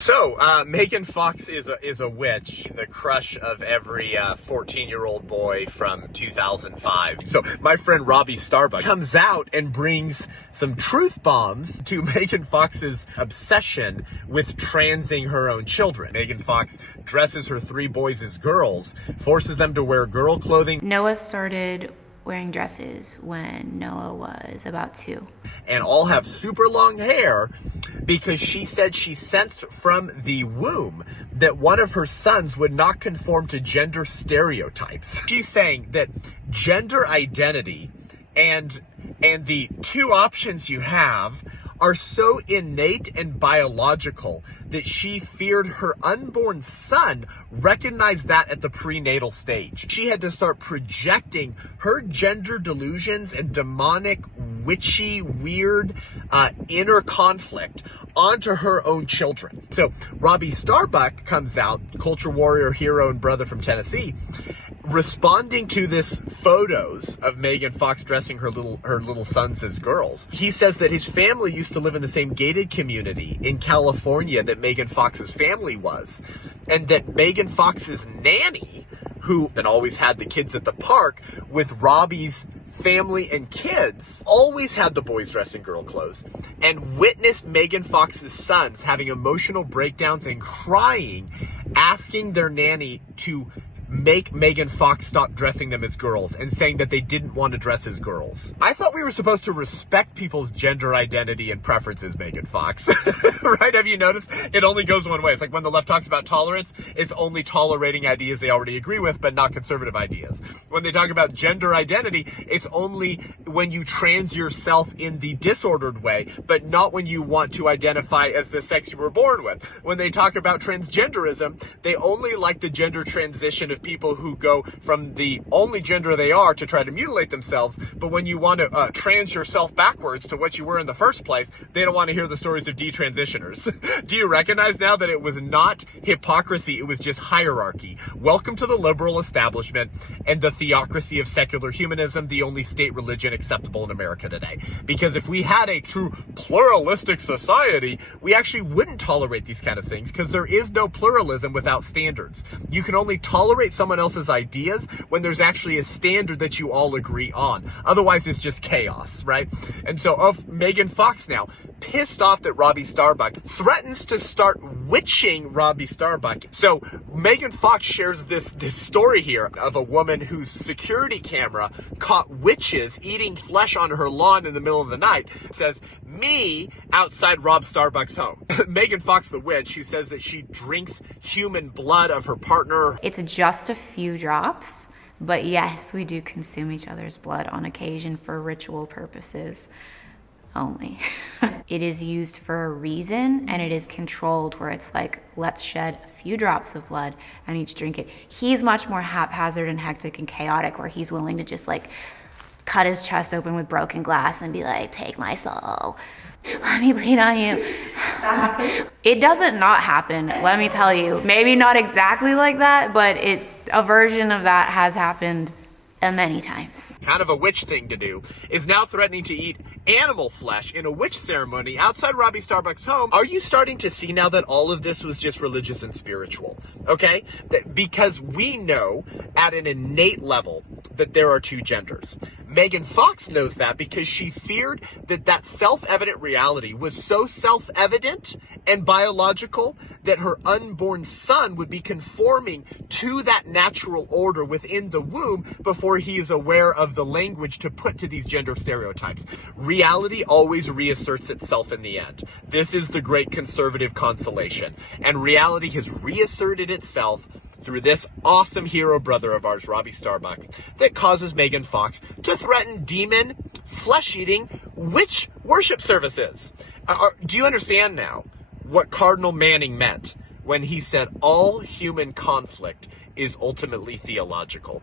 So, Megan Fox is a witch, the crush of every 14-year-old boy from 2005. So, my friend Robbie Starbuck comes out and brings some truth bombs to Megan Fox's obsession with transing her own children. Megan Fox dresses her 3 boys as girls, forces them to wear girl clothing. Noah started wearing dresses when Noah was about 2. And all have super long hair because she said she sensed from the womb that one of her sons would not conform to gender stereotypes. She's saying that gender identity and the 2 options you have are so innate and biological that she feared her unborn son recognized that at the prenatal stage. She had to start projecting her gender delusions and demonic, witchy, weird inner conflict onto her own children. So Robbie Starbuck comes out, culture warrior, hero, and brother from Tennessee, responding to this photos of Megan Fox dressing her little sons as girls. He says that his family used to live in the same gated community in California that Megan Fox's family was, and that Megan Fox's nanny, who then always had the kids at the park with Robbie's family and kids, always had the boys dressed in girl clothes, and witnessed Megan Fox's sons having emotional breakdowns and crying, asking their nanny to make Megan Fox stop dressing them as girls and saying that they didn't want to dress as girls. I thought we were supposed to respect people's gender identity and preferences, Megan Fox. Right? Have you noticed? It only goes one way. It's like when the left talks about tolerance, it's only tolerating ideas they already agree with, but not conservative ideas. When they talk about gender identity, it's only when you trans yourself in the disordered way, but not when you want to identify as the sex you were born with. When they talk about transgenderism, they only like the gender transition of people who go from the only gender they are to try to mutilate themselves. But when you want to trans yourself backwards to what you were in the first place, they don't want to hear the stories of detransitioners. Do you recognize now that it was not hypocrisy, it was just hierarchy? Welcome to the liberal establishment and the theocracy of secular humanism, the only state religion acceptable in America today. Because if we had a true pluralistic society, we actually wouldn't tolerate these kind of things, because there is no pluralism without standards. You can only tolerate someone else's ideas when there's actually a standard that you all agree on. Otherwise, it's just chaos, right? And so of Megan Fox now, pissed off that Robbie Starbuck threatens to start witching Robbie Starbuck. So Megan Fox shares this story here of a woman whose security camera caught witches eating flesh on her lawn in the middle of the night. It says, me outside Rob Starbuck's home. Megan Fox, the witch, who says that she drinks human blood of her partner. It's just a few drops, but yes, we do consume each other's blood on occasion for ritual purposes only. It is used for a reason, and it is controlled where it's like, let's shed a few drops of blood and each drink it. He's much more haphazard and hectic and chaotic, where he's willing to just like cut his chest open with broken glass and be like, take my soul, let me bleed on you. It doesn't not happen, let me tell you. Maybe not exactly like that, but a version of that has happened many times. Kind of a witch thing to do, is now threatening to eat animal flesh in a witch ceremony outside Robbie Starbuck's home. Are you starting to see now that all of this was just religious and spiritual? Okay? Because we know at an innate level that there are 2 genders. Megan Fox knows that because she feared that self-evident reality was so self-evident and biological that her unborn son would be conforming to that natural order within the womb before he is aware of the language to put to these gender stereotypes. Reality always reasserts itself in the end. This is the great conservative consolation. And reality has reasserted itself through this awesome hero brother of ours, Robbie Starbuck, that causes Megan Fox to threaten demon, flesh-eating witch worship services. Do you understand now what Cardinal Manning meant when he said all human conflict is ultimately theological?